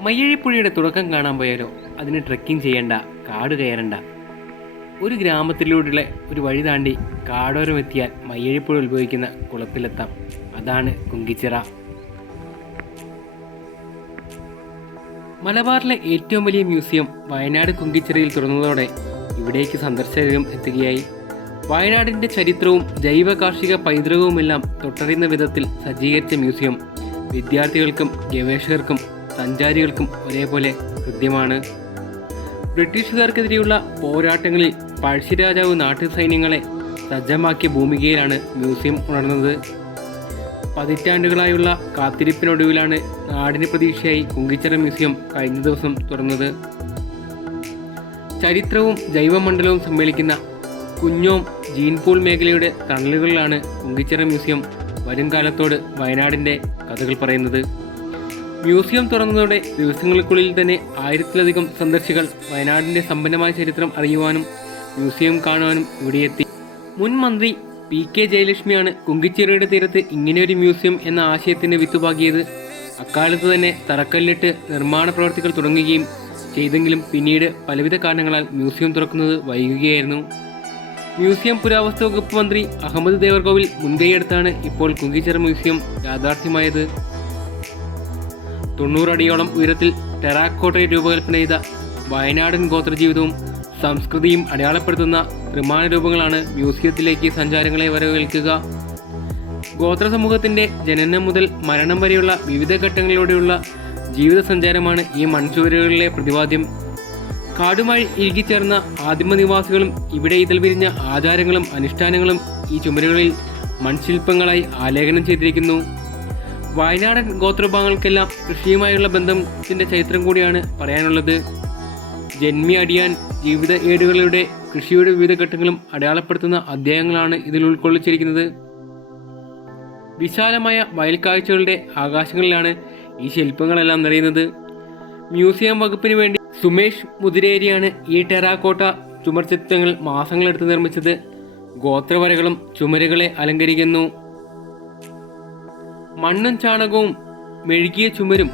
മയ്യഴിപ്പുഴയുടെ തുടക്കം കാണാൻ പോയാലോ അതിന് ട്രെക്കിംഗ് ചെയ്യണ്ട കാട് കയറണ്ട. ഒരു ഗ്രാമത്തിലൂടെയുള്ള ഒരു വഴി താണ്ടി കാടോരം എത്തിയാൽ മയ്യഴിപ്പുഴ ഉത്ഭവിക്കുന്ന കുളത്തിലെത്താം. അതാണ് കുങ്കിച്ചിറ. മലബാറിലെ ഏറ്റവും വലിയ മ്യൂസിയം വയനാട് കുങ്കിച്ചിറയിൽ തുറന്നതോടെ ഇവിടേക്ക് സന്ദർശകരും എത്തുകയായി. വയനാടിന്റെ ചരിത്രവും ജൈവ കാർഷിക പൈതൃകവുമെല്ലാം തൊട്ടറിയുന്ന വിധത്തിൽ സജ്ജീകരിച്ച മ്യൂസിയം. വിദ്യാർത്ഥികൾക്കും ഗവേഷകർക്കും സഞ്ചാരികൾക്കും ഒരേപോലെ ഹൃദ്യമാണ് ബ്രിട്ടീഷുകാർക്കെതിരെയുള്ള പോരാട്ടങ്ങളിൽ പഴശ്ശിരാജാവ് നാട്ടു സൈന്യങ്ങളെ സജ്ജമാക്കിയ ഭൂമികയിലാണ് മ്യൂസിയം ഉണർന്നത്. പതിറ്റാണ്ടുകളായുള്ള കാത്തിരിപ്പിനൊടുവിലാണ് നാടിന് പ്രതീക്ഷയായി കുങ്കിച്ചിറ മ്യൂസിയം കഴിഞ്ഞ ദിവസം തുറന്നത്. ചരിത്രവും ജൈവമണ്ഡലവും സമ്മേളിക്കുന്ന കുഞ്ഞോം ജീൻപൂൾ മേഖലയുടെ തണലുകളിലാണ് കുങ്കിച്ചിറ മ്യൂസിയം വരും കാലത്തോട് വയനാടിന്റെ കഥകൾ പറയുന്നത്. മ്യൂസിയം തുറന്നതോടെ ദിവസങ്ങൾക്കുള്ളിൽ തന്നെ ആയിരത്തിലധികം സന്ദർശികൾ വയനാടിന്റെ സമ്പന്നമായ ചരിത്രം അറിയുവാനും മ്യൂസിയം കാണുവാനും ഇവിടെയെത്തി മുൻ മന്ത്രി പി കെ ജയലക്ഷ്മിയാണ് കുങ്കിച്ചിറയുടെ തീരത്ത് ഇങ്ങനെയൊരു മ്യൂസിയം എന്ന ആശയത്തിന് വിത്തുപാകിയത്. അക്കാലത്ത് തന്നെ തറക്കല്ലിട്ട് നിർമ്മാണ പ്രവർത്തികൾ തുടങ്ങുകയും ചെയ്തെങ്കിലും പിന്നീട് പലവിധ കാരണങ്ങളാൽ മ്യൂസിയം തുറക്കുന്നത് വൈകുകയായിരുന്നു. മ്യൂസിയം പുരാവസ്തു വകുപ്പ് മന്ത്രി അഹമ്മദ് ദേവർകോവിൽ മുൻകൈയെടുത്താണ് ഇപ്പോൾ കുങ്കിച്ചിറ മ്യൂസിയം യാഥാർത്ഥ്യമായത്. തൊണ്ണൂറടിയോളം ഉയരത്തിൽ ടെറാക്കോട്ടയെ രൂപകൽപ്പന ചെയ്ത വയനാടൻ ഗോത്രജീവിതവും സംസ്കൃതിയും അടയാളപ്പെടുത്തുന്ന ത്രിമാന രൂപങ്ങളാണ് മ്യൂസിയത്തിലേക്ക് സഞ്ചാരങ്ങളെ വരവേൽക്കുക. ഗോത്ര സമൂഹത്തിന്റെ ജനനം മുതൽ മരണം വരെയുള്ള വിവിധ ഘട്ടങ്ങളിലൂടെയുള്ള ജീവിത സഞ്ചാരമാണ് ഈ മൺചുവരുകളിലെ പ്രതിപാദ്യം. കാടുമായി ഇഴുകിച്ചേർന്ന ആദിമനിവാസികളും ഇവിടെ ഇതിൽ വിരിഞ്ഞ ആചാരങ്ങളും അനുഷ്ഠാനങ്ങളും ഈ ചുമരുകളിൽ മൺശില്പങ്ങളായി ആലേഖനം ചെയ്തിരിക്കുന്നു. വയനാടൻ ഗോത്രവിഭാഗങ്ങൾക്കെല്ലാം കൃഷിയുമായുള്ള ബന്ധത്തിന്റെ ചരിത്രം കൂടിയാണ് പറയാനുള്ളത്. ജന്മി അടിയാൻ ജീവിത ഏടുകളുടെ കൃഷിയുടെ വിവിധ ഘട്ടങ്ങളും അടയാളപ്പെടുത്തുന്ന അധ്യായങ്ങളാണ് ഇതിൽ ഉൾക്കൊള്ളിച്ചിരിക്കുന്നത്. വിശാലമായ വയൽക്കാഴ്ചകളുടെ ആകാശങ്ങളിലാണ് ഈ ശില്പങ്ങളെല്ലാം നിറയുന്നത്. മ്യൂസിയം വകുപ്പിന് വേണ്ടി സുമേഷ് മുതിരേരിയാണ് ഈ ടെറാക്കോട്ട ചുമർചിത്രങ്ങൾ മാസങ്ങളെടുത്ത് നിർമ്മിച്ചത്. ഗോത്രവരകളും ചുമരുകളെ അലങ്കരിക്കുന്നു. മണ്ണും ചാണകവും മെഴുകിയ ചുമരും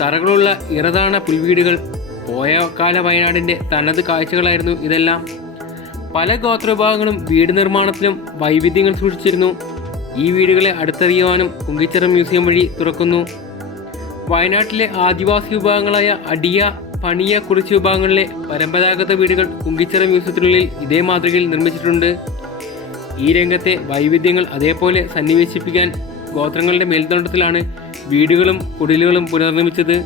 തറകളുള്ള ഇറതാണ പുൽവീടുകൾ പോയ കാല വയനാടിന്റെ തനത് കാഴ്ചകളായിരുന്നു ഇതെല്ലാം. പല ഗോത്രവിഭാഗങ്ങളും വീട് നിർമ്മാണത്തിലും വൈവിധ്യങ്ങൾ സൂക്ഷിച്ചിരുന്നു. ഈ വീടുകളെ അടുത്തറിയുവാനും കുങ്കിച്ചിറ മ്യൂസിയം വഴി തുറക്കുന്നു. വയനാട്ടിലെ ആദിവാസി വിഭാഗങ്ങളായ അടിയ പണിയ കുറിച്ച് വിഭാഗങ്ങളിലെ പരമ്പരാഗത വീടുകൾ കുങ്കിച്ചിറ മ്യൂസിയത്തിനുള്ളിൽ ഇതേ മാതൃകയിൽ നിർമ്മിച്ചിട്ടുണ്ട്. ഈ രംഗത്തെ വൈവിധ്യങ്ങൾ അതേപോലെ സന്നിവേശിപ്പിക്കാൻ ഗോത്രങ്ങളുടെ മേൽനോട്ടത്തിലാണ് വീടുകളും കുടിലുകളും പുനർനിർമ്മിച്ചത്.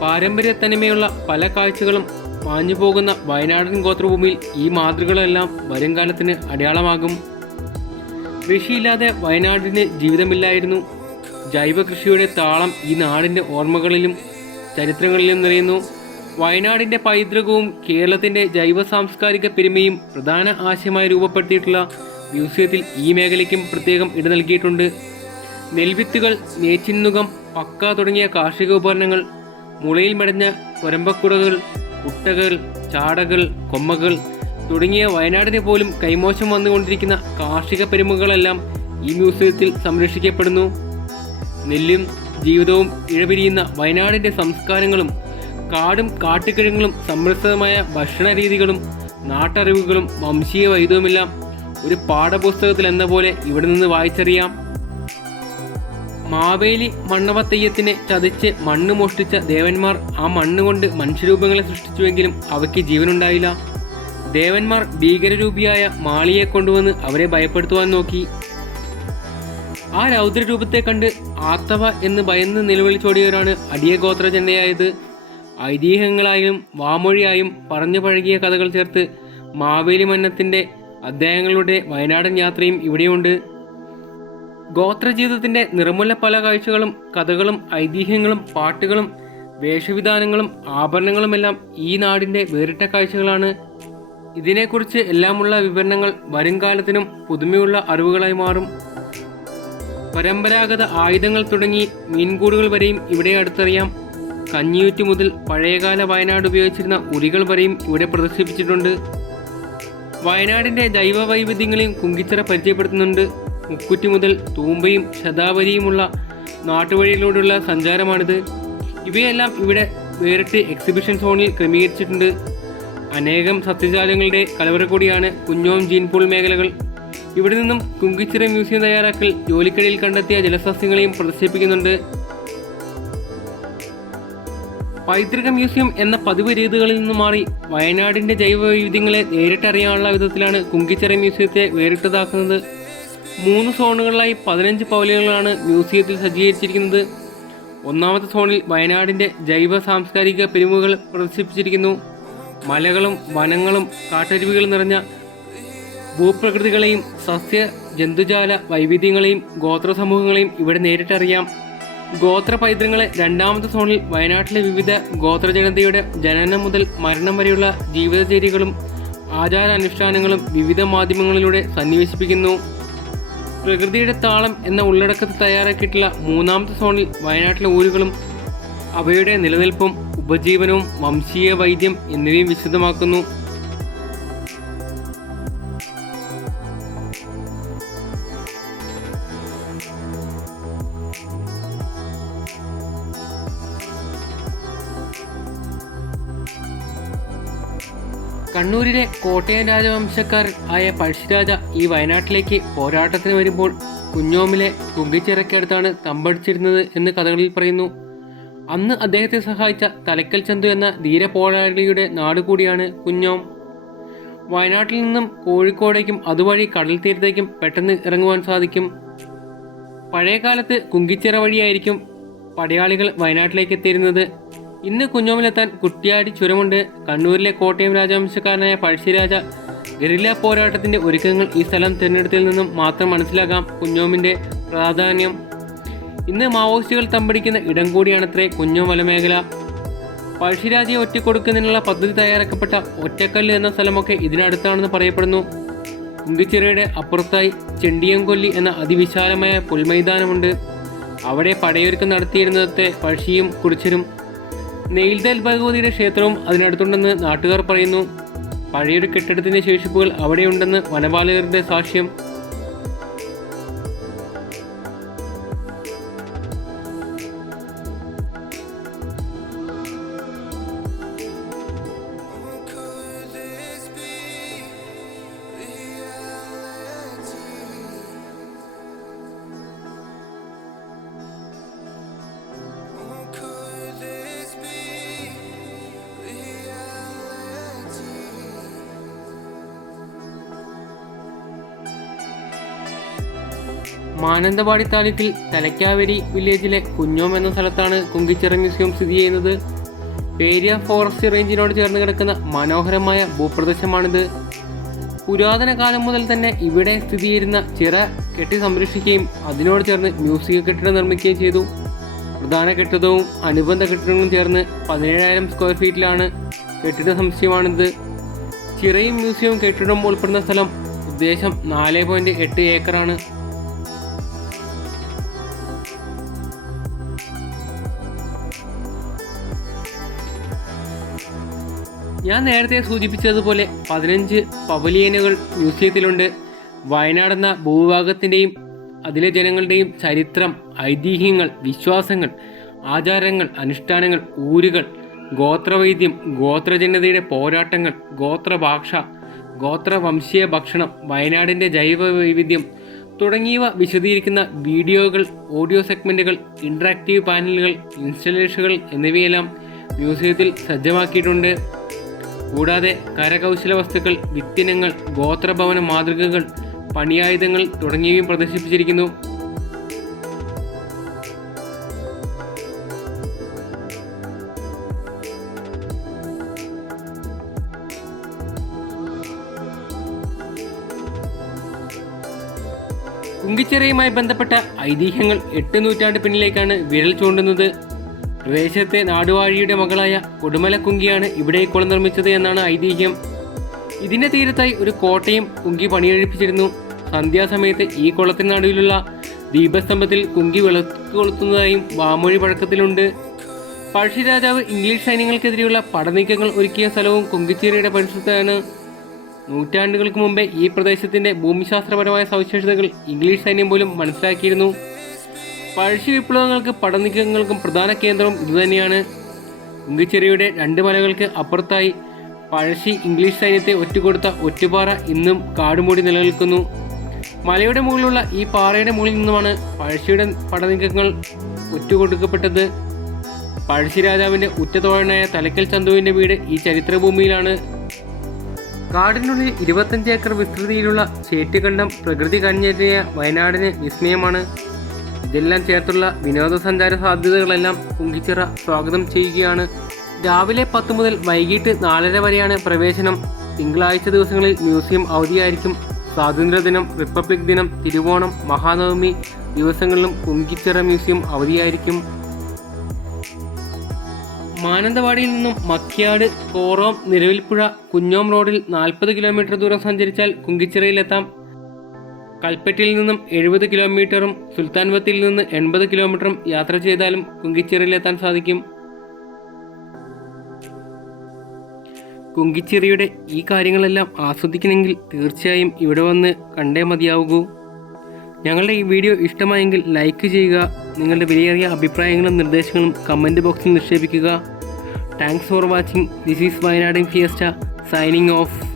പാരമ്പര്യ തനിമയുള്ള പല കാഴ്ചകളും മാഞ്ഞു പോകുന്ന വയനാടൻ ഗോത്രഭൂമിയിൽ ഈ മാതൃകകളെല്ലാം വരും കാലത്തിന് അടയാളമാകും. കൃഷിയില്ലാതെ വയനാടിന് ജീവിതമില്ലായിരുന്നു. ജൈവ കൃഷിയുടെ താളം ഈ നാടിന്റെ ഓർമ്മകളിലും ചരിത്രങ്ങളിലും നിറയുന്നു. വയനാടിന്റെ പൈതൃകവും കേരളത്തിന്റെ ജൈവ സാംസ്കാരിക പെരുമയും പ്രധാന ആശയമായി രൂപപ്പെടുത്തിയിട്ടുള്ള മ്യൂസിയത്തിൽ ഈ മേഖലയ്ക്കും പ്രത്യേകം ഇട നൽകിയിട്ടുണ്ട്. നെൽവിത്തുകൾ നേച്ചിന്നുകം പക്ക തുടങ്ങിയ കാർഷിക ഉപകരണങ്ങൾ മുളയിൽ മടഞ്ഞ കൊരമ്പക്കുടകൾ കുട്ടകൾ ചാടകൾ കൊമ്മകൾ തുടങ്ങിയ വയനാടിനെ പോലും കൈമോശം വന്നുകൊണ്ടിരിക്കുന്ന കാർഷിക പെരുമകളെല്ലാം ഈ മ്യൂസിയത്തിൽ സംരക്ഷിക്കപ്പെടുന്നു. നെല്ലും ജീവിതവും ഇഴപിരിയുന്ന വയനാടിന്റെ സംസ്കാരങ്ങളും കാടും കാട്ടുകിഴങ്ങളും സമൃദ്ധമായ ഭക്ഷണ രീതികളും നാട്ടറിവുകളും വംശീയ വൈദ്യവുമെല്ലാം ഒരു പാഠപുസ്തകത്തിൽ എന്ന പോലെ ഇവിടെ നിന്ന് വായിച്ചറിയാം. മാവേലി മണ്ണവത്തെയ്യത്തിനെ ചതിച്ച് മണ്ണ് മോഷ്ടിച്ച ദേവന്മാർ ആ മണ്ണ് കൊണ്ട് മനുഷ്യരൂപങ്ങളെ സൃഷ്ടിച്ചുവെങ്കിലും അവയ്ക്ക് ജീവനുണ്ടായില്ല. ദേവന്മാർ ഭീകരരൂപിയായ മാളിയെ കൊണ്ടുവന്ന് അവരെ ഭയപ്പെടുത്തുവാൻ നോക്കി. ആ രൗദ്രരൂപത്തെ കണ്ട് ആത്തവ എന്ന് ഭയന്ന് നിലവിളിച്ചോടിയവരാണ് അടിയ ഗോത്രജനയായത് ഐതിഹ്യങ്ങളായും വാമൊഴിയായും പറഞ്ഞു പഴകിയ കഥകൾ ചേർത്ത് മാവേലി മന്നത്തിന്റെ അധ്യായങ്ങളുടെ വയനാടൻ യാത്രയും ഇവിടെയുണ്ട്. ഗോത്രജീവിതത്തിന്റെ നിർമ്മല പല കാഴ്ചകളും കഥകളും ഐതിഹ്യങ്ങളും പാട്ടുകളും വേഷവിധാനങ്ങളും ആഭരണങ്ങളുമെല്ലാം ഈ നാടിന്റെ വേറിട്ട കാഴ്ചകളാണ്. ഇതിനെക്കുറിച്ച് എല്ലാമുള്ള വിവരണങ്ങൾ വരും കാലത്തിനും പുതുമയുള്ള അറിവുകളായി മാറും. പരമ്പരാഗത ആയുധങ്ങൾ തുടങ്ങി മീൻകൂടുകൾ വരെയും ഇവിടെ അടുത്തറിയാം. കഞ്ഞിയൂറ്റ് മുതൽ പഴയകാല വയനാട് ഉപയോഗിച്ചിരുന്ന ഉരികൾ വരെയും ഇവിടെ പ്രദർശിപ്പിച്ചിട്ടുണ്ട്. വയനാടിന്റെ ജൈവ വൈവിധ്യങ്ങളെയും കുങ്കിച്ചിറ പരിചയപ്പെടുത്തുന്നുണ്ട്. മുക്കുറ്റി മുതൽ തൂമ്പയും ശതാവരിയുമുള്ള നാട്ടുവഴിയിലൂടെയുള്ള സഞ്ചാരമാണിത്. ഇവയെല്ലാം ഇവിടെ വേറിട്ട് എക്സിബിഷൻ സോണിൽ ക്രമീകരിച്ചിട്ടുണ്ട്. അനേകം സസ്യജാലങ്ങളുടെ കലവറ കൂടിയാണ് കുഞ്ഞോം ജീൻപൂൾ മേഖലകൾ. ഇവിടെ നിന്നും കുങ്കിച്ചിറ മ്യൂസിയം തയ്യാറാക്കൽ ജോലിക്കടയിൽ കണ്ടെത്തിയ ജലസസ്യങ്ങളെയും പ്രദർശിപ്പിക്കുന്നുണ്ട്. പൈതൃക മ്യൂസിയം എന്ന പതിവ് രീതികളിൽ നിന്ന് മാറി വയനാടിന്റെ ജൈവ വൈവിധ്യങ്ങളെ നേരിട്ടറിയാനുള്ള വിധത്തിലാണ് കുങ്കിച്ചിറ മ്യൂസിയത്തെ വേറിട്ടതാക്കുന്നത്. മൂന്ന് സോണുകളിലായി പതിനഞ്ച് പവലിയനുകളാണ് മ്യൂസിയത്തിൽ സജ്ജീകരിച്ചിരിക്കുന്നത്. ഒന്നാമത്തെ സോണിൽ വയനാടിന്റെ ജൈവ സാംസ്കാരിക പെരുമുകൾ പ്രദർശിപ്പിച്ചിരിക്കുന്നു. മലകളും വനങ്ങളും കാട്ടരുവികളും നിറഞ്ഞ ഭൂപ്രകൃതികളെയും സസ്യ ജന്തുജാല വൈവിധ്യങ്ങളെയും ഗോത്ര സമൂഹങ്ങളെയും ഇവിടെ നേരിട്ടറിയാം. ഗോത്ര പൈതൃകങ്ങളെ രണ്ടാമത്തെ സോണിൽ വയനാട്ടിലെ വിവിധ ഗോത്രജനതയുടെ ജനനം മുതൽ മരണം വരെയുള്ള ജീവിതചര്യകളും ആചാരാനുഷ്ഠാനങ്ങളും വിവിധ മാധ്യമങ്ങളിലൂടെ സന്നിവേശിപ്പിക്കുന്നു. പ്രകൃതിയുടെ താളം എന്ന ഉള്ളടക്കത്തിൽ തയ്യാറാക്കിയിട്ടുള്ള മൂന്നാമത്തെ സോണിൽ വയനാട്ടിലെ ഊരുകളും അവയുടെ നിലനിൽപ്പും ഉപജീവനവും വംശീയ വൈദ്യം എന്നിവയും വിശദമാക്കുന്നു. കണ്ണൂരിലെ കോട്ടയം രാജവംശക്കാർ ആയ പഴശ്ശിരാജ ഈ വയനാട്ടിലേക്ക് പോരാട്ടത്തിന് വരുമ്പോൾ കുഞ്ഞോമിലെ കുങ്കിച്ചിറക്കടുത്താണ് തമ്പടിച്ചിരുന്നത് എന്ന് കഥകളിൽ പറയുന്നു. അന്ന് അദ്ദേഹത്തെ സഹായിച്ച തലക്കൽ ചന്തു എന്ന ധീര പോരാളിയുടെ നാട് കൂടിയാണ് കുഞ്ഞോം. വയനാട്ടിൽ നിന്നും കോഴിക്കോടേക്കും അതുവഴി കടൽ തീരത്തേക്കും പെട്ടെന്ന് ഇറങ്ങുവാൻ സാധിക്കും. പഴയകാലത്ത് കുങ്കിച്ചിറ വഴിയായിരിക്കും പടയാളികൾ വയനാട്ടിലേക്ക് എത്തിയിരുന്നത്. ഇന്ന് കുഞ്ഞോമിലെത്താൻ കുട്ടിയാടി ചുരമുണ്ട്. കണ്ണൂരിലെ കോട്ടയം രാജവംശക്കാരനായ പഴശ്ശിരാജ ഗറില്ല പോരാട്ടത്തിന്റെ ഒരുക്കങ്ങൾ ഈ സ്ഥലം തിരഞ്ഞെടുത്തിൽ നിന്നും മാത്രം മനസ്സിലാക്കാം കുഞ്ഞോമിന്റെ പ്രാധാന്യം. ഇന്ന് മാവോയിസ്റ്റുകൾ തമ്പടിക്കുന്ന ഇടം കൂടിയാണത്രേ കുഞ്ഞോമലമേഖല പഴശ്ശിരാജയെ ഒറ്റക്കൊടുക്കുന്നതിനുള്ള പദ്ധതി തയ്യാറാക്കപ്പെട്ട ഒറ്റക്കല്ല് എന്ന സ്ഥലമൊക്കെ ഇതിനടുത്താണെന്ന് പറയപ്പെടുന്നു. കുങ്കിച്ചിറയുടെ അപ്പുറത്തായി ചെണ്ടിയംകൊല്ലി എന്ന അതിവിശാലമായ പുൽമൈതാനമുണ്ട്. അവിടെ പടയൊരുക്കം നടത്തിയിരുന്നത്തെ പഴശ്ശിയും കുടിച്ചരും നെയ്ൽദൽ ഭഗവതിയുടെ ക്ഷേത്രവും അതിനടുത്തുണ്ടെന്ന് നാട്ടുകാർ പറയുന്നു. പഴയൊരു കെട്ടിടത്തിന്റെ ശേഷിപ്പുകൾ അവിടെയുണ്ടെന്ന് വനപാലകരുടെ സാക്ഷ്യം മാനന്തവാടി താലൂക്കിൽ തലക്കാവരി വില്ലേജിലെ കുഞ്ഞോം എന്ന സ്ഥലത്താണ് കുങ്കിച്ചിറ മ്യൂസിയം സ്ഥിതി ചെയ്യുന്നത്. പേരിയ ഫോറസ്റ്റ് റേഞ്ചിനോട് ചേർന്ന് കിടക്കുന്ന മനോഹരമായ ഭൂപ്രദേശമാണിത്. പുരാതന കാലം മുതൽ തന്നെ ഇവിടെ സ്ഥിതി ചെയ്യുന്ന ചിറ കെട്ടി സംരക്ഷിക്കുകയും അതിനോട് ചേർന്ന് മ്യൂസിയം കെട്ടിടം നിർമ്മിക്കുകയും ചെയ്തു. പ്രധാന കെട്ടിടവും അനുബന്ധ കെട്ടിടങ്ങളും ചേർന്ന് പതിനേഴായിരം സ്ക്വയർ ഫീറ്റിലാണ് കെട്ടിട സമുച്ചയമാണിത് ചിറയും മ്യൂസിയവും കെട്ടിടവും ഉൾപ്പെടുന്ന സ്ഥലം ഉദ്ദേശം നാല് പോയിന്റ് എട്ട് ഏക്കറാണ്. ഞാൻ നേരത്തെ സൂചിപ്പിച്ചതുപോലെ പതിനഞ്ച് പവലിയനുകൾ മ്യൂസിയത്തിലുണ്ട്. വയനാട് എന്ന ഭൂവിഭാഗത്തിന്റെയും അതിലെ ജനങ്ങളുടെയും ചരിത്രം ഐതിഹ്യങ്ങൾ വിശ്വാസങ്ങൾ ആചാരങ്ങൾ അനുഷ്ഠാനങ്ങൾ ഊരുകൾ ഗോത്രവൈദ്യം ഗോത്രജനതയുടെ പോരാട്ടങ്ങൾ ഗോത്രഭാഷ ഗോത്രവംശീയ ഭക്ഷണം വയനാടിന്റെ ജൈവ വൈവിധ്യം തുടങ്ങിയവ വിശദീകരിക്കുന്ന വീഡിയോകൾ ഓഡിയോ സെഗ്മെന്റുകൾ ഇൻട്രാക്റ്റീവ് പാനലുകൾ ഇൻസ്റ്റലേഷനുകൾ എന്നിവയെല്ലാം മ്യൂസിയത്തിൽ സജ്ജമാക്കിയിട്ടുണ്ട്. കൂടാതെ കരകൗശല വസ്തുക്കൾ വിത്തിനങ്ങൾ ഗോത്രഭവന മാതൃകകൾ പണിയായുധങ്ങൾ തുടങ്ങിയവയും പ്രദർശിപ്പിച്ചിരിക്കുന്നു. കുങ്കിച്ചിറയുമായി ബന്ധപ്പെട്ട ഐതിഹ്യങ്ങൾ എട്ട് നൂറ്റാണ്ട് പിന്നിലേക്കാണ് വിരൽ ചൂണ്ടുന്നത്. പ്രദേശത്തെ നാടുവാഴിയുടെ മകളായ കൊടുമലക്കുങ്കിയാണ് ഇവിടെ കുളം നിർമ്മിച്ചത് എന്നാണ് ഐതിഹ്യം. ഇതിന്റെ തീരത്തായി ഒരു കോട്ടയും കുങ്കി പണിയെഴുപ്പിച്ചിരുന്നു. സന്ധ്യാസമയത്ത് ഈ കുളത്തിന് നടുവിലുള്ള ദീപസ്തംഭത്തിൽ കുങ്കി വിളക്ക് കൊളുത്തുന്നതായും വാമൊഴി പഴക്കത്തിലുണ്ട്. പഴശ്ശി രാജാവ് ഇംഗ്ലീഷ് സൈന്യങ്ങൾക്കെതിരെയുള്ള പടനീക്കങ്ങൾ ഒരുക്കിയ സ്ഥലവും കുങ്കിച്ചേരിയുടെ പരിസരത്താണ്. നൂറ്റാണ്ടുകൾക്ക് മുമ്പേ ഈ പ്രദേശത്തിന്റെ ഭൂമിശാസ്ത്രപരമായ സവിശേഷതകൾ ഇംഗ്ലീഷ് സൈന്യം പോലും മനസ്സിലാക്കിയിരുന്നു. പഴശ്ശി വിപ്ലവങ്ങൾക്ക് പടനീക്കങ്ങൾക്കും പ്രധാന കേന്ദ്രം ഇതുതന്നെയാണ് ഉങ്കിച്ചെറിയുടെ രണ്ട് മലകൾക്ക് അപ്പുറത്തായി പഴശ്ശി ഇംഗ്ലീഷ് സൈന്യത്തെ ഒറ്റുകൊടുത്ത ഒറ്റുപാറ ഇന്നും കാടുമൂടി നിലനിൽക്കുന്നു. മലയുടെ മുകളിലുള്ള ഈ പാറയുടെ മുകളിൽ നിന്നുമാണ് പഴശ്ശിയുടെ പടനീക്കങ്ങൾ ഒറ്റുകൊടുക്കപ്പെട്ടത്. പഴശ്ശി രാജാവിന്റെ ഉറ്റതോഴനായ തലക്കൽ ചന്തുവിന്റെ വീട് ഈ ചരിത്രഭൂമിയിലാണ്. കാടിനുള്ളിൽ ഇരുപത്തഞ്ച് ഏക്കർ വിസ്തൃതിയിലുള്ള ചേറ്റുകണ്ടം പ്രകൃതി കഞ്ഞെറിയ വയനാടിന് വിസ്മയമാണ്. ഇതെല്ലാം ചേർത്തുള്ള വിനോദസഞ്ചാര സാധ്യതകളെല്ലാം കുങ്കിച്ചിറ സ്വാഗതം ചെയ്യുകയാണ്. രാവിലെ പത്ത് മുതൽ വൈകിട്ട് നാലര വരെയാണ് പ്രവേശനം. തിങ്കളാഴ്ച ദിവസങ്ങളിൽ മ്യൂസിയം അവധിയായിരിക്കും. സ്വാതന്ത്ര്യദിനം റിപ്പബ്ലിക് ദിനം തിരുവോണം മഹാനവമി ദിവസങ്ങളിലും കുങ്കിച്ചിറ മ്യൂസിയം അവധിയായിരിക്കും. മാനന്തവാടിയിൽ നിന്നും മക്കിയാട് കോറോം നിലവിൽപ്പുഴ കുഞ്ഞോം റോഡിൽ നാൽപ്പത് കിലോമീറ്റർ ദൂരം സഞ്ചരിച്ചാൽ കുങ്കിച്ചിറയിലെത്താം. കൽപ്പറ്റയിൽ നിന്നും എഴുപത് കിലോമീറ്ററും സുൽത്താൻ ബത്തിൽ നിന്ന് എൺപത് കിലോമീറ്ററും യാത്ര ചെയ്താലും കുങ്കിച്ചിറയിലെത്താൻ സാധിക്കും. കുങ്കിച്ചിറയുടെ ഈ കാര്യങ്ങളെല്ലാം ആസ്വദിക്കണമെങ്കിൽ തീർച്ചയായും ഇവിടെ വന്ന് കണ്ടേ മതിയാവൂ ഞങ്ങളുടെ ഈ വീഡിയോ ഇഷ്ടമായെങ്കിൽ ലൈക്ക് ചെയ്യുക നിങ്ങളുടെ വിലയേറിയ അഭിപ്രായങ്ങളും നിർദ്ദേശങ്ങളും കമന്റ് ബോക്സിൽ നിക്ഷേപിക്കുക. Thanks for watching. This is Wayanad fiesta signing off.